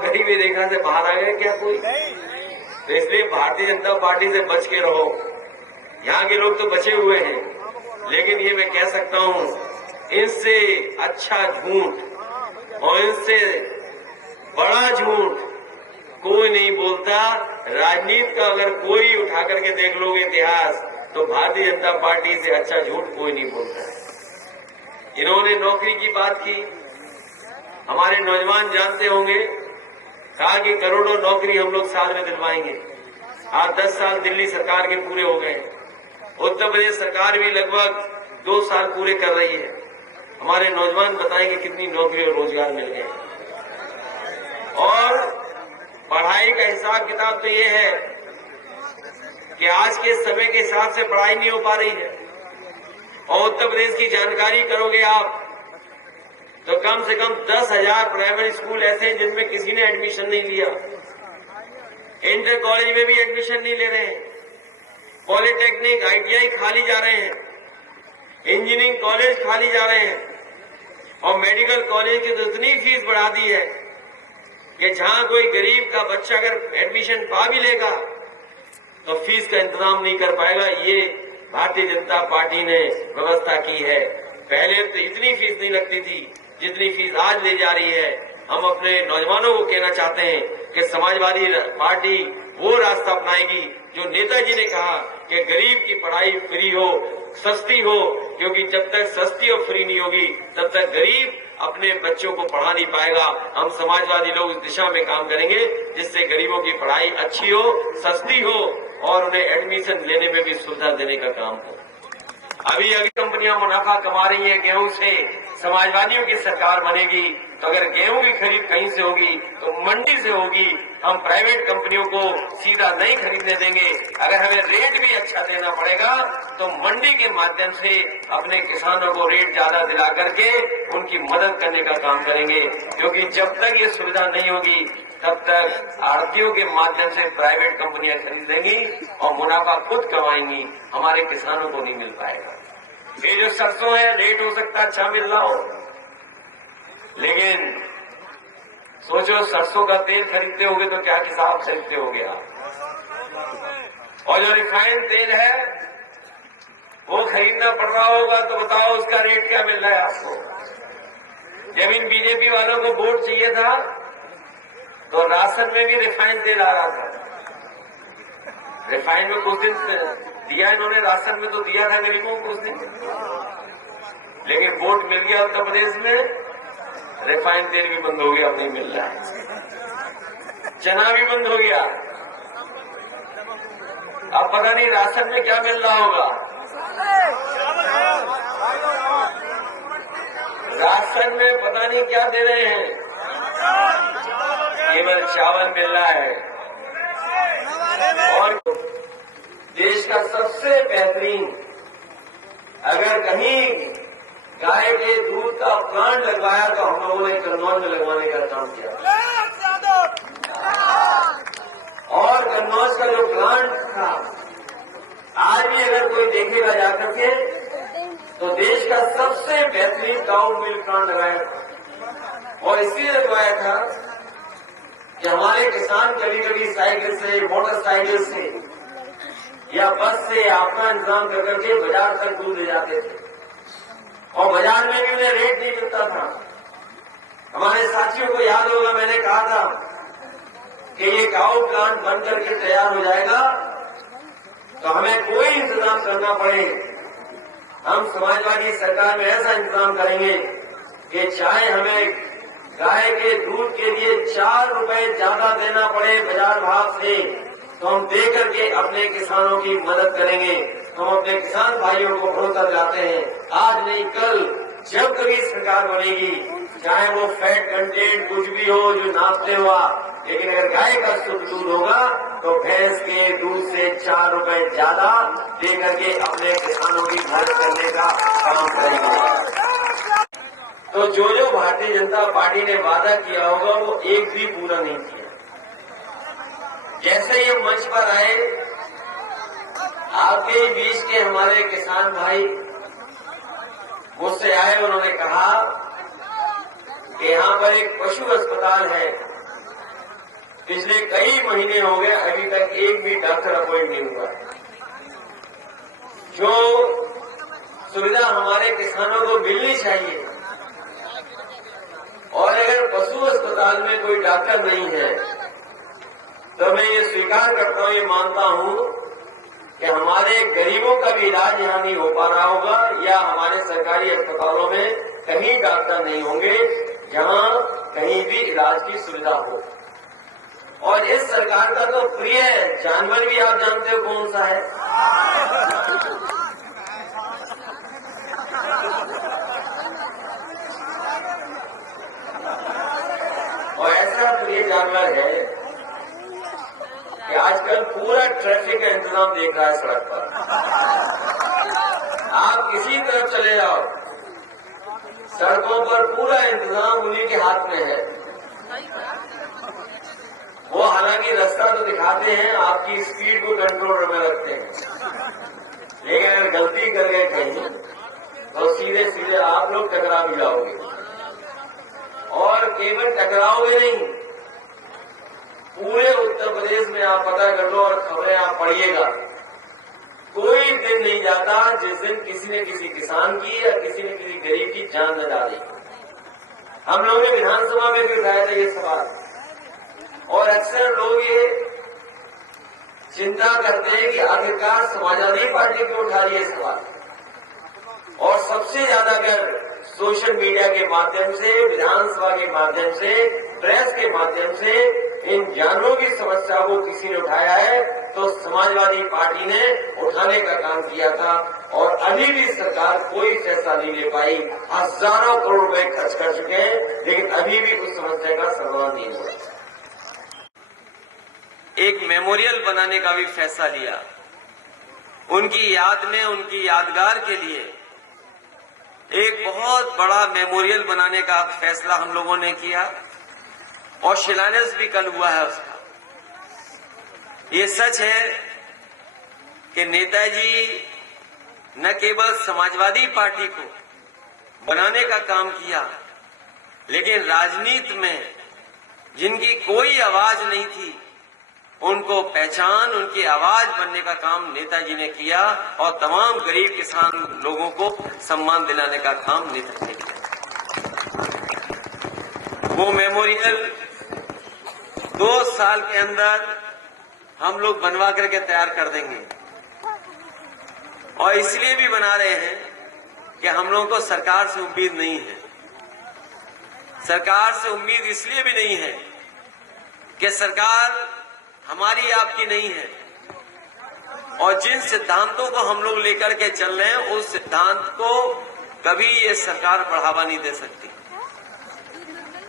गरीबी रेखा से बाहर आ गए क्या कोई? तो इसलिए भारतीय जनता पार्टी से बच के रहो। यहाँ के लोग तो बचे हुए हैं, लेकिन ये मैं कह सकता हूँ, इनसे अच्छा झूठ और इनसे बड़ा झूठ कोई नहीं बोलता। राजनीति का अगर कोई उठा करके देख लोगे इतिहास, तो भारतीय जनता पार्टी से अच्छा झूठ कोई नहीं बोलता। इन्होंने नौकरी की बात की, हमारे नौजवान जानते होंगे, कहा कि करोड़ों नौकरी हम लोग साल में दिलवाएंगे। आज 10 साल दिल्ली सरकार के पूरे हो गए। उत्तर प्रदेश सरकार भी लगभग 2 साल पूरे कर रही है। हमारे नौजवान बताएंगे कितनी नौकरी और रोजगार मिल गए। और पढ़ाई का हिसाब किताब तो ये है कि आज के समय के हिसाब से पढ़ाई नहीं हो पा रही है। और उत्तर प्रदेश की जानकारी करोगे आप तो कम से कम 10,000 प्राइमरी स्कूल ऐसे हैं जिनमें किसी ने एडमिशन नहीं लिया। इंटर कॉलेज में भी एडमिशन नहीं ले रहे हैं। पॉलिटेक्निक, आईटीआई खाली जा रहे हैं। इंजीनियरिंग कॉलेज खाली जा रहे हैं। और मेडिकल कॉलेज की तो इतनी फीस बढ़ा दी है कि जहां कोई गरीब का बच्चा अगर एडमिशन पा भी लेगा तो फीस का इंतजाम नहीं कर पाएगा। ये भारतीय जनता पार्टी ने व्यवस्था की है। पहले तो इतनी फीस नहीं लगती थी जितनी फीस आज ले जा रही है। हम अपने नौजवानों को कहना चाहते हैं कि समाजवादी पार्टी वो रास्ता अपनाएगी जो नेताजी ने कहा कि गरीब की पढ़ाई फ्री हो, सस्ती हो, क्योंकि जब तक सस्ती और फ्री नहीं होगी तब तक गरीब अपने बच्चों को पढ़ा नहीं पाएगा। हम समाजवादी लोग इस दिशा में काम करेंगे जिससे गरीबों की पढ़ाई अच्छी हो, सस्ती हो और उन्हें एडमिशन लेने में भी सुविधा देने का काम हो। अभी कंपनियां मुनाफा कमा रही हैं गेहूं से, समाजवादियों की सरकार बनेगी तो अगर गेहूं की खरीद कहीं से होगी तो मंडी से होगी। हम प्राइवेट कंपनियों को सीधा नहीं खरीदने देंगे। अगर हमें रेट भी अच्छा देना पड़ेगा तो मंडी के माध्यम से अपने किसानों को रेट ज्यादा दिला करके उनकी मदद करने का काम करेंगे, क्योंकि जब तक ये सुविधा नहीं होगी तब तक आढ़तियों के माध्यम से प्राइवेट कंपनियां खरीदेंगी और मुनाफा खुद कमाएंगी, हमारे किसानों को नहीं मिल पाएगा। ये जो सरसों है रेट हो सकता है अच्छा मिल रहा हो, लेकिन सोचो सरसों का तेल खरीदते होगे तो क्या हिसाब खरीदते होगे आप। और जो रिफाइंड तेल है वो खरीदना पड़ रहा होगा तो बताओ उसका रेट क्या मिल रहा है आपको। जब इन बीजेपी वालों को वोट चाहिए था तो राशन में भी रिफाइंड तेल आ रहा था। रिफाइंड में कुछ दिन दिया इन्होंने, राशन में तो दिया था गरीबों को कुछ दिन, लेकिन वोट मिल गया उत्तर प्रदेश में, रिफाइंड तेल भी बंद हो गया, अब नहीं मिल रहा है। चना भी बंद हो गया। अब पता नहीं राशन में क्या मिल रहा होगा। राशन में पता नहीं क्या दे रहे हैं, केवल चावल मिल रहा है। और देश का सबसे बेहतरीन, अगर कहीं गाय के दूध का प्लांट लगवाया तो हम लोगों ने कन्नौज में लगवाने का काम किया। और कन्नौज का जो प्लांट था आज भी अगर कोई देखेगा जाकर के तो देश का सबसे बेहतरीन काउ मिल्क प्लांट लगाया था। और इसलिए लगवाया था कि हमारे किसान कभी कभी साइकिल से, मोटरसाइकिल से या बस से अपना इंतजाम करके बाजार तक दूध ले जाते थे और बाजार में भी उन्हें रेट नहीं मिलता था। हमारे साथियों को याद होगा मैंने कहा था कि ये काऊ प्लांट बन करके तैयार हो जाएगा तो हमें कोई इंतजाम करना पड़े, हम समाजवादी सरकार में ऐसा इंतजाम करेंगे कि चाहे हमें गाय के दूध के लिए 4 रुपए ज्यादा देना पड़े बाजार भाव से तो हम दे करके अपने किसानों की मदद करेंगे। तो हम अपने किसान भाइयों को भरोसा दिलाते हैं, आज नहीं कल जब कभी सरकार बनेगी, चाहे वो फैट कंटेंट कुछ भी हो जो नापते हुआ, लेकिन अगर गाय का शुद्ध दूध होगा तो भैंस के दूध से 4 रुपए ज्यादा दे करके अपने किसानों की मदद करने का काम करेंगे। तो जो भारतीय जनता पार्टी ने वादा किया होगा वो एक भी पूरा नहीं किया। जैसे ये मंच पर आए, आपके बीच के हमारे किसान भाई मुझसे आए, उन्होंने कहा कि यहाँ पर एक पशु अस्पताल है पिछले कई महीने हो गए अभी तक एक भी डॉक्टर अपॉइंट नहीं हुआ। जो सुविधा हमारे किसानों को मिलनी चाहिए, और अगर पशु अस्पताल में कोई डॉक्टर नहीं है तो मैं ये स्वीकार करता हूं, ये मानता हूं कि हमारे गरीबों का भी इलाज यहां नहीं हो पा रहा होगा, या हमारे सरकारी अस्पतालों में कहीं डॉक्टर नहीं होंगे जहां कहीं भी इलाज की सुविधा हो। और इस सरकार का तो प्रिय जानवर भी आप जानते हो कौन सा है? और ऐसा प्रिय जानवर है कि आजकल पूरा ट्रैफिक का इंतजाम देख रहा है सड़क पर। आप किसी तरफ चले जाओ, सड़कों पर पूरा इंतजाम उन्हीं के हाथ में है। वो हालांकि रास्ता तो दिखाते हैं, आपकी स्पीड को कंट्रोल में रखते हैं, लेकिन अगर गलती कर गए कहीं तो सीधे सीधे आप लोग टकरा भी जाओगे। और केवल टकराओगे नहीं, पूरे उत्तर प्रदेश में आप पता कर लो और खबरें आप पढ़िएगा, कोई दिन नहीं जाता जिस दिन किसी न किसी किसान की या किसी न किसी गरीब की जान न जा रही। हम लोगों ने विधानसभा में भी उठाया था ये सवाल, और अक्सर लोग ये चिंता करते हैं कि आखिरकार समाजवादी पार्टी क्यों उठा रही है सवाल। और सबसे ज्यादा अगर सोशल मीडिया के माध्यम से, विधानसभा के माध्यम से, प्रेस के माध्यम से इन जानवरों की समस्या को किसी ने उठाया है तो समाजवादी पार्टी ने उठाने का काम किया था। और अभी भी सरकार कोई फैसला नहीं ले पाई। हजारों करोड़ रुपए खर्च कर चुके हैं, लेकिन अभी भी उस समस्या का समाधान नहीं हुआ। एक मेमोरियल बनाने का भी फैसला लिया, उनकी याद में, उनकी यादगार के लिए एक बहुत बड़ा मेमोरियल बनाने का फैसला हम लोगों ने किया, और शिलान्यास भी कल हुआ है उसका। ये सच है कि नेताजी न केवल समाजवादी पार्टी को बनाने का काम किया, लेकिन राजनीति में जिनकी कोई आवाज नहीं थी उनको पहचान, उनकी आवाज बनने का काम नेताजी ने किया, और तमाम गरीब किसान लोगों को सम्मान दिलाने का काम नेताजी ने किया। वो मेमोरियल 2 साल के अंदर हम लोग बनवा करके तैयार कर देंगे, और इसलिए भी बना रहे हैं कि हम लोगों को सरकार से उम्मीद नहीं है। सरकार से उम्मीद इसलिए भी नहीं है कि सरकार हमारी आपकी नहीं है, और जिन सिद्धांतों को हम लोग लेकर के चल रहे हैं उस सिद्धांत को कभी ये सरकार बढ़ावा नहीं दे सकती।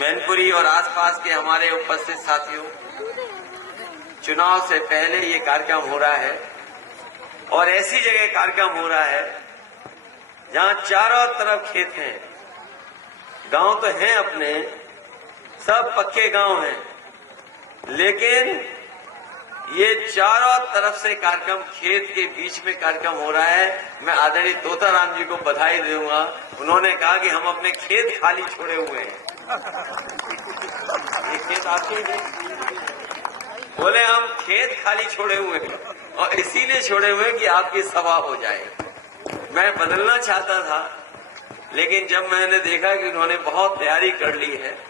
मैनपुरी और आसपास के हमारे उपस्थित साथियों, चुनाव से पहले ये कार्यक्रम हो रहा है, और ऐसी जगह कार्यक्रम हो रहा है जहां चारों तरफ खेत हैं। गांव तो हैं अपने, सब पक्के गांव हैं, लेकिन ये चारों तरफ से कार्यक्रम, खेत के बीच में कार्यक्रम हो रहा है। मैं आदरणीय तोताराम जी को बधाई दूंगा, उन्होंने कहा कि हम अपने खेत खाली छोड़े हुए हैं। ये खेत आपके हैं? बोले हम खेत खाली छोड़े हुए हैं, और इसीलिए छोड़े हुए हैं कि आपकी सभा हो जाए। मैं बदलना चाहता था, लेकिन जब मैंने देखा कि उन्होंने बहुत तैयारी कर ली है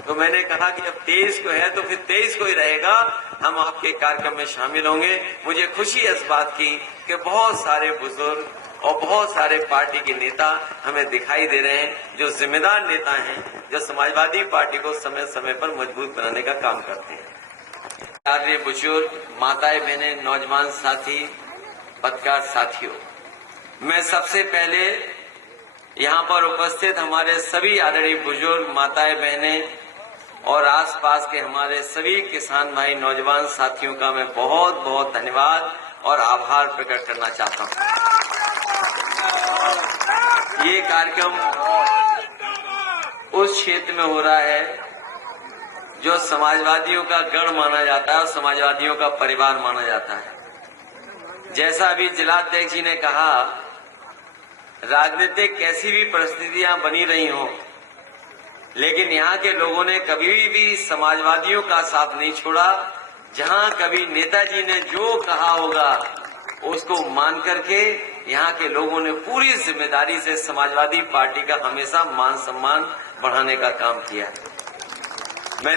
तो मैंने कहा कि अब 23 को है तो फिर 23 को ही रहेगा, हम आपके कार्यक्रम में शामिल होंगे। मुझे खुशी है इस बात की कि बहुत सारे बुजुर्ग और बहुत सारे पार्टी के नेता हमें दिखाई दे रहे हैं, जो जिम्मेदार नेता हैं, जो समाजवादी पार्टी को समय समय पर मजबूत बनाने का काम करते हैं। आदरणीय बुजुर्ग, माताएं, बहनें, नौजवान साथी, पत्रकार साथियों, मैं सबसे पहले यहाँ पर उपस्थित हमारे सभी आदरणीय बुजुर्ग, माताएं, बहनें और आसपास के हमारे सभी किसान भाई, नौजवान साथियों का मैं बहुत बहुत धन्यवाद और आभार प्रकट करना चाहता हूँ। ये कार्यक्रम उस क्षेत्र में हो रहा है जो समाजवादियों का गढ़ माना जाता है और समाजवादियों का परिवार माना जाता है। जैसा अभी जिलाध्यक्ष जी ने कहा, राजनीतिक कैसी भी परिस्थितियां बनी रही हों, लेकिन यहाँ के लोगों ने कभी भी समाजवादियों का साथ नहीं छोड़ा। जहाँ कभी नेताजी ने जो कहा होगा उसको मान करके यहाँ के लोगों ने पूरी जिम्मेदारी से समाजवादी पार्टी का हमेशा मान सम्मान बढ़ाने का काम किया। मैं